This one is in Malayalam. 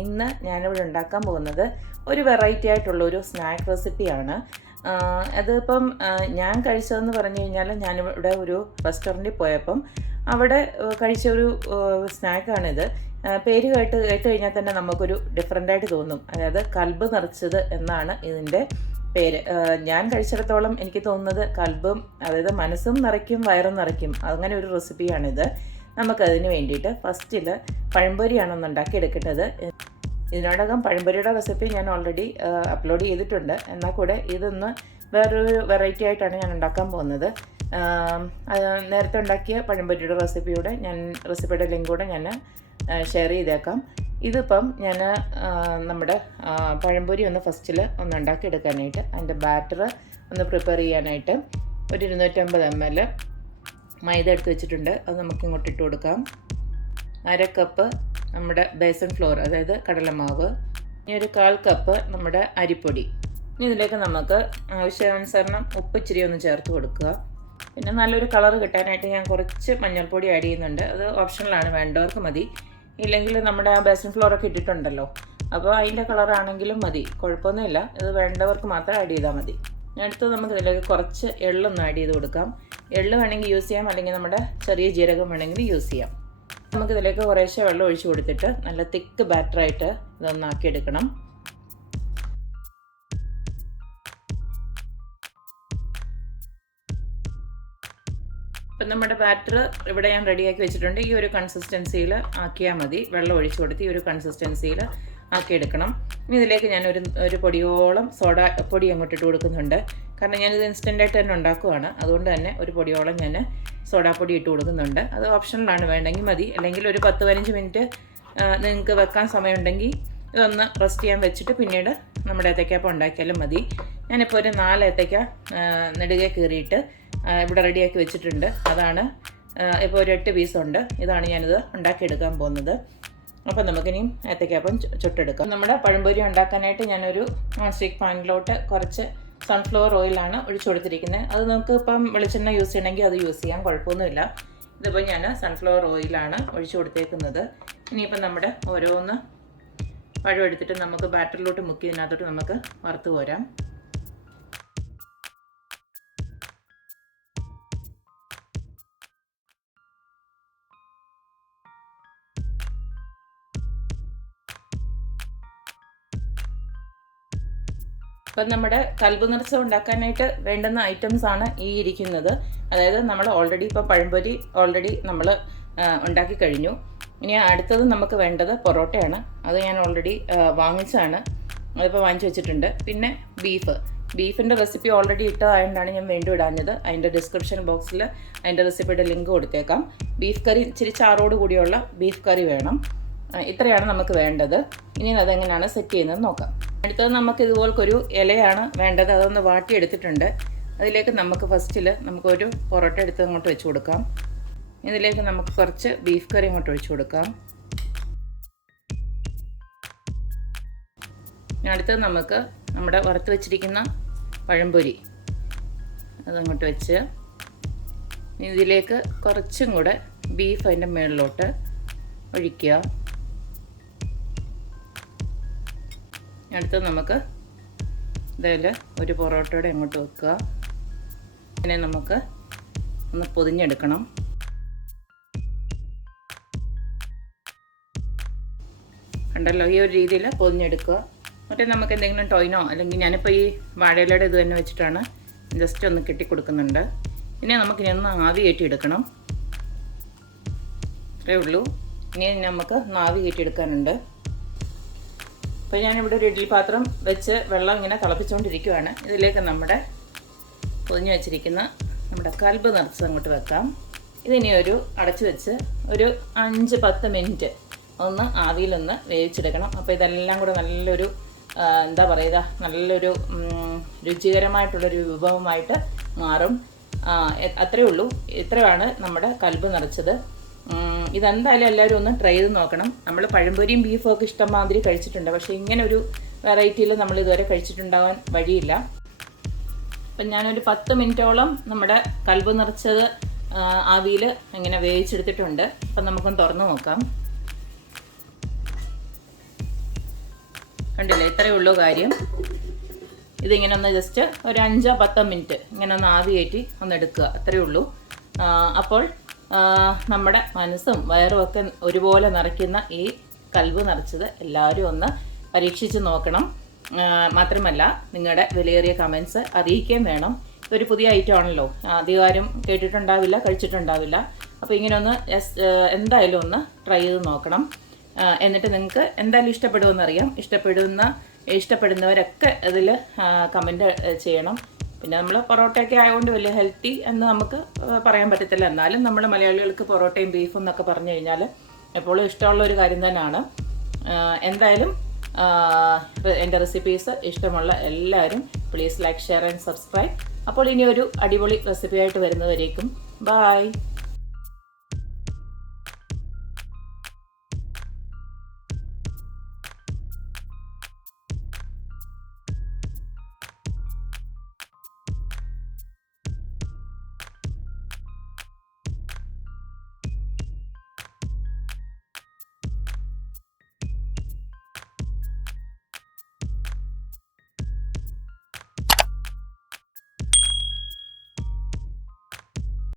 ഇന്ന് ഞാനിവിടെ ഉണ്ടാക്കാൻ പോകുന്നത് ഒരു വെറൈറ്റി ആയിട്ടുള്ളൊരു സ്നാക്ക് റെസിപ്പിയാണ്. അതിപ്പം ഞാൻ കഴിച്ചതെന്ന് പറഞ്ഞു കഴിഞ്ഞാൽ ഞാനിവിടെ ഒരു റെസ്റ്റോറൻറ്റിൽ പോയപ്പം അവിടെ കഴിച്ച ഒരു സ്നാക്കാണിത്. പേര് കേട്ട് കഴിഞ്ഞാൽ തന്നെ നമുക്കൊരു ഡിഫറെൻ്റായിട്ട് തോന്നും. അതായത് കൽബ് നിറച്ചത് എന്നാണ് ഇതിൻ്റെ പേര്. ഞാൻ കഴിച്ചിടത്തോളം എനിക്ക് തോന്നുന്നത് കൽബും, അതായത് മനസ്സും നിറയ്ക്കും വയറും നിറയ്ക്കും, അങ്ങനെ ഒരു റെസിപ്പിയാണിത്. നമുക്കതിന് വേണ്ടിയിട്ട് ഫസ്റ്റിൽ പഴംപൊരിയാണ് ഒന്ന് ഉണ്ടാക്കിയെടുക്കേണ്ടത്. ഇതിനോടകം പഴംപൊരിയുടെ റെസിപ്പി ഞാൻ ഓൾറെഡി അപ്ലോഡ് ചെയ്തിട്ടുണ്ട്. എന്നാൽ കൂടെ ഇതൊന്ന് വേറൊരു വെറൈറ്റി ആയിട്ടാണ് ഞാൻ ഉണ്ടാക്കാൻ പോകുന്നത്. നേരത്തെ ഉണ്ടാക്കിയ പഴംപൊരിയുടെ റെസിപ്പിയുടെ ലിങ്ക് കൂടെ ഞാൻ ഷെയർ ചെയ്തേക്കാം. ഇതിപ്പം ഞാൻ നമ്മുടെ പഴംപൊരി ഒന്ന് ഫസ്റ്റിൽ ഒന്ന് ഉണ്ടാക്കിയെടുക്കാനായിട്ട് അതിൻ്റെ ബാറ്റർ ഒന്ന് പ്രിപ്പയർ ചെയ്യാനായിട്ട് ഒരു 250 ml മൈദ എടുത്ത് വെച്ചിട്ടുണ്ട്. അത് നമുക്ക് ഇങ്ങോട്ട് ഇട്ട് കൊടുക്കാം. 1/2 കപ്പ് നമ്മുടെ ബേസൻ ഫ്ലോർ, അതായത് കടലമാവ്. ഇനി ഒരു 1/4 കപ്പ് നമ്മുടെ അരിപ്പൊടി. ഇനി ഇതിലേക്ക് നമുക്ക് ആവശ്യാനുസരണം ഉപ്പ് ഇച്ചിരി ഒന്ന് ചേർത്ത് കൊടുക്കുക. പിന്നെ നല്ലൊരു കളർ കിട്ടാനായിട്ട് ഞാൻ കുറച്ച് മഞ്ഞൾപ്പൊടി ആഡ് ചെയ്യുന്നുണ്ട്. അത് ഓപ്ഷണലാണ്, വേണ്ടവർക്ക് മതി. ഇല്ലെങ്കിൽ നമ്മുടെ ബേസൻ ഫ്ലോറൊക്കെ ഇട്ടിട്ടുണ്ടല്ലോ, അപ്പോൾ അതിൻ്റെ കളറാണെങ്കിലും മതി, കുഴപ്പമൊന്നുമില്ല. ഇത് വേണ്ടവർക്ക് മാത്രം ആഡ് ചെയ്താൽ മതി. അടുത്ത് നമുക്ക് ഇതിലേക്ക് കുറച്ച് എള്ളൊന്ന് ആഡ് ചെയ്ത് കൊടുക്കാം. എള്ള് വേണമെങ്കിൽ യൂസ് ചെയ്യാം, അല്ലെങ്കിൽ നമ്മുടെ ചെറിയ ജീരകം വേണമെങ്കിൽ യൂസ് ചെയ്യാം. നമുക്കിതിലേക്ക് കുറേശ്ശെ വെള്ളം ഒഴിച്ച് കൊടുത്തിട്ട് നല്ല തിക്ക് ബാറ്ററായിട്ട് ഇതൊന്നാക്കിയെടുക്കണം. ഇപ്പം നമ്മുടെ ബാറ്റർ ഇവിടെ ഞാൻ റെഡിയാക്കി വെച്ചിട്ടുണ്ട്. ഈ ഒരു കൺസിസ്റ്റൻസിയിൽ ആക്കിയാൽ മതി. വെള്ളം ഒഴിച്ച് കൊടുത്ത് ഈ ഒരു കൺസിസ്റ്റൻസിയിൽ ആക്കിയെടുക്കണം. ഇനി ഇതിലേക്ക് ഞാൻ ഒരു പൊടിയോളം സോഡ പൊടി അങ്ങോട്ട് ഇട്ട് കൊടുക്കുന്നുണ്ട്. കാരണം ഞാനിത് ഇൻസ്റ്റൻ്റായിട്ട് തന്നെ ഉണ്ടാക്കുവാണ്. അതുകൊണ്ട് തന്നെ ഒരു പൊടിയോളം ഞാൻ സോഡാപ്പൊടി ഇട്ട് കൊടുക്കുന്നുണ്ട്. അത് ഓപ്ഷണലാണ്, വേണമെങ്കിൽ മതി. അല്ലെങ്കിൽ ഒരു 10-15 മിനിറ്റ് നിങ്ങൾക്ക് വെക്കാൻ സമയമുണ്ടെങ്കിൽ ഇതൊന്ന് റെസ്റ്റ് ചെയ്യാൻ വെച്ചിട്ട് പിന്നീട് നമ്മുടെ ഏത്തയ്ക്കാപ്പം ഉണ്ടാക്കിയാലും മതി. ഞാനിപ്പോൾ ഒരു 4 ഏത്തയ്ക്ക നെടുകെ കീറിയിട്ട് ഇവിടെ റെഡിയാക്കി വെച്ചിട്ടുണ്ട്. അതാണ് ഇപ്പോൾ ഒരു 8 പീസുണ്ട്. ഇതാണ് ഞാനിത് ഉണ്ടാക്കിയെടുക്കാൻ പോകുന്നത്. അപ്പോൾ നമുക്കിനിയും ഏത്തയ്ക്കാപ്പം ചുട്ടെടുക്കാം. നമ്മുടെ പഴംപൊരി ഉണ്ടാക്കാനായിട്ട് ഞാനൊരു നോൺ സ്റ്റിക്ക് പാനിലോട്ട് കുറച്ച് സൺഫ്ലവർ ഓയിലാണ് ഒഴിച്ചു കൊടുത്തിരിക്കുന്നത്. അത് നമുക്ക് ഇപ്പം വെളിച്ചെണ്ണ യൂസ് ചെയ്യണമെങ്കിൽ അത് യൂസ് ചെയ്യാം, കുഴപ്പമൊന്നുമില്ല. ഇതിപ്പോൾ ഞാൻ സൺഫ്ലവർ ഓയിലാണ് ഒഴിച്ചു കൊടുത്തേക്കുന്നത്. ഇനിയിപ്പം നമ്മുടെ ഓരോന്ന് പഴം എടുത്തിട്ട് നമുക്ക് ബാറ്ററിലോട്ട് മുക്കി ഇതിനകത്തോട്ട് നമുക്ക് വറുത്ത് കോരാം. ഇപ്പം നമ്മുടെ കൽബ് നിറച്ച ഉണ്ടാക്കാനായിട്ട് വേണ്ടുന്ന ഐറ്റംസ് ആണ് ഈ ഇരിക്കുന്നത്. അതായത് നമ്മൾ ഓൾറെഡി ഇപ്പം പഴംപൊരി നമ്മൾ ഉണ്ടാക്കി കഴിഞ്ഞു. ഇനി അടുത്തത് നമുക്ക് വേണ്ടത് പൊറോട്ടയാണ്. അത് ഞാൻ ഓൾറെഡി വാങ്ങിച്ചതാണ്, അതിപ്പോൾ വാങ്ങിച്ചു വെച്ചിട്ടുണ്ട്. പിന്നെ ബീഫിൻ്റെ റെസിപ്പി ഓൾറെഡി ഇട്ടതായതുകൊണ്ടാണ് ഞാൻ വീണ്ടും ഇടാഞ്ഞത്. അതിൻ്റെ ഡിസ്ക്രിപ്ഷൻ ബോക്സിൽ അതിൻ്റെ റെസിപ്പിയുടെ ലിങ്ക് കൊടുത്തേക്കാം. ബീഫ് കറി, ഇച്ചിരി ചാറോട് കൂടിയുള്ള ബീഫ് കറി വേണം. ഇത്രയാണ് നമുക്ക് വേണ്ടത്. ഇനി അതെങ്ങനെയാണ് സെറ്റ് ചെയ്യുന്നത് നോക്കാം. അടുത്തത് നമുക്ക് ഇതുപോലൊരു ഇലയാണ് വേണ്ടത്. അതൊന്ന് വാട്ടിയെടുത്തിട്ടുണ്ട്. അതിലേക്ക് നമുക്ക് ഫസ്റ്റിൽ നമുക്കൊരു പൊറോട്ട എടുത്ത് അങ്ങോട്ട് വെച്ച് കൊടുക്കാം. ഇതിലേക്ക് നമുക്ക് കുറച്ച് ബീഫ് കറി അങ്ങോട്ട് ഒഴിച്ചു കൊടുക്കാം. അടുത്തത് നമുക്ക് നമ്മുടെ വറുത്ത് വെച്ചിരിക്കുന്ന പഴംപൊരി അതങ്ങോട്ട് വെച്ച് ഇതിലേക്ക് കുറച്ചും കൂടെ ബീഫ് അതിൻ്റെ മുകളിലോട്ട് ഒഴിക്കുക. അടുത്തത് നമുക്ക് ഇതിൽ ഒരു പൊറോട്ടയുടെ അങ്ങോട്ട് വെക്കുക. പിന്നെ നമുക്ക് ഒന്ന് പൊതിഞ്ഞെടുക്കണം. കണ്ടല്ലോ, ഈ ഒരു രീതിയിൽ പൊതിഞ്ഞെടുക്കുക. എന്നിട്ട് നമുക്ക് എന്തെങ്കിലും ടോയിനോ, അല്ലെങ്കിൽ ഞാനിപ്പോൾ ഈ വാഴയിലയുടെ ഇത് തന്നെ വെച്ചിട്ടാണ് ജസ്റ്റ് ഒന്ന് കെട്ടിക്കൊടുക്കുന്നുണ്ട്. ഇനി നമുക്കിനി ഒന്ന് ആവി കയറ്റിയെടുക്കണം. അത്രയേ ഉള്ളൂ. ഇനി നമുക്ക് ആവി കയറ്റിയെടുക്കാനുണ്ട്. അപ്പോൾ ഞാനിവിടെ ഒരു ഇഡ്ഡലി പാത്രം വെച്ച് വെള്ളം ഇങ്ങനെ തിളപ്പിച്ചുകൊണ്ടിരിക്കുകയാണ്. ഇതിലേക്ക് നമ്മുടെ പൊതിഞ്ഞ് വെച്ചിരിക്കുന്ന നമ്മുടെ കൽബ് നിറച്ചത് അങ്ങോട്ട് വെക്കാം. ഇതിനി അടച്ചു വെച്ച് ഒരു 5-10 മിനിറ്റ് ഒന്ന് ആവിയിലൊന്ന് വേവിച്ചെടുക്കണം. അപ്പോൾ ഇതെല്ലാം കൂടെ നല്ലൊരു നല്ലൊരു രുചികരമായിട്ടുള്ളൊരു വിഭവമായിട്ട് മാറും. അത്രയേ ഉള്ളൂ. ഇത്രയാണ് നമ്മുടെ കൽബ് നിറച്ചത്. ഇതെന്തായാലും എല്ലാവരും ഒന്ന് ട്രൈ ചെയ്ത് നോക്കണം. നമ്മൾ പഴംപൊരിയും ബീഫും ഒക്കെ ഇഷ്ടംമാതിരി കഴിച്ചിട്ടുണ്ട്, പക്ഷേ ഇങ്ങനെ ഒരു വെറൈറ്റിയിൽ നമ്മൾ ഇതുവരെ കഴിച്ചിട്ടുണ്ടാകാൻ വഴിയില്ല. അപ്പം ഞാനൊരു 10 മിനിറ്റോളം നമ്മുടെ കൽബ് നിറച്ചത് ആവിയിൽ ഇങ്ങനെ വേവിച്ചെടുത്തിട്ടുണ്ട്. അപ്പം നമുക്കൊന്ന് തുറന്ന് നോക്കാം. കണ്ടില്ലേ, ഇത്രയേ ഉള്ളൂ കാര്യം. ഇതിങ്ങനെ ഒന്ന് ജസ്റ്റ് ഒരു 5-10 മിനിറ്റ് ഇങ്ങനെ ഒന്ന് ആവി കയറ്റി ഒന്ന് എടുക്കുക, അത്രയേ ഉള്ളൂ. അപ്പോൾ നമ്മുടെ മനസ്സും വയറും ഒക്കെ ഒരുപോലെ നിറയ്ക്കുന്ന ഈ കൽബ് നിറച്ചത് എല്ലാവരും ഒന്ന് പരീക്ഷിച്ച് നോക്കണം. മാത്രമല്ല നിങ്ങളുടെ വിലയേറിയ കമൻസ് അറിയിക്കുകയും വേണം. ഇതൊരു പുതിയ ഐറ്റം ആണല്ലോ, അധികാരം കേട്ടിട്ടുണ്ടാവില്ല, കഴിച്ചിട്ടുണ്ടാവില്ല. അപ്പോൾ ഇങ്ങനെ ഒന്ന് എന്തായാലും ഒന്ന് ട്രൈ ചെയ്ത് നോക്കണം. എന്നിട്ട് നിങ്ങൾക്ക് എന്തായാലും ഇഷ്ടപ്പെടുമെന്നറിയാം. ഇഷ്ടപ്പെടുന്നവരൊക്കെ ഇതിൽ കമൻറ്റ് ചെയ്യണം. പിന്നെ നമ്മൾ പൊറോട്ടയൊക്കെ ആയതുകൊണ്ട് വലിയ ഹെൽത്തി എന്ന് നമുക്ക് പറയാൻ പറ്റത്തില്ല. എന്നാലും നമ്മൾ മലയാളികൾക്ക് പൊറോട്ടയും ബീഫും എന്നൊക്കെ പറഞ്ഞു കഴിഞ്ഞാൽ എപ്പോഴും ഇഷ്ടമുള്ള ഒരു കാര്യം തന്നെയാണ്. എന്തായാലും എൻ്റെ റെസിപ്പീസ് ഇഷ്ടമുള്ള എല്ലാവരും please like, share and subscribe. അപ്പോൾ ഇനി ഒരു അടിപൊളി റെസിപ്പിയായിട്ട് വരുന്നവരേക്കും ബൈ.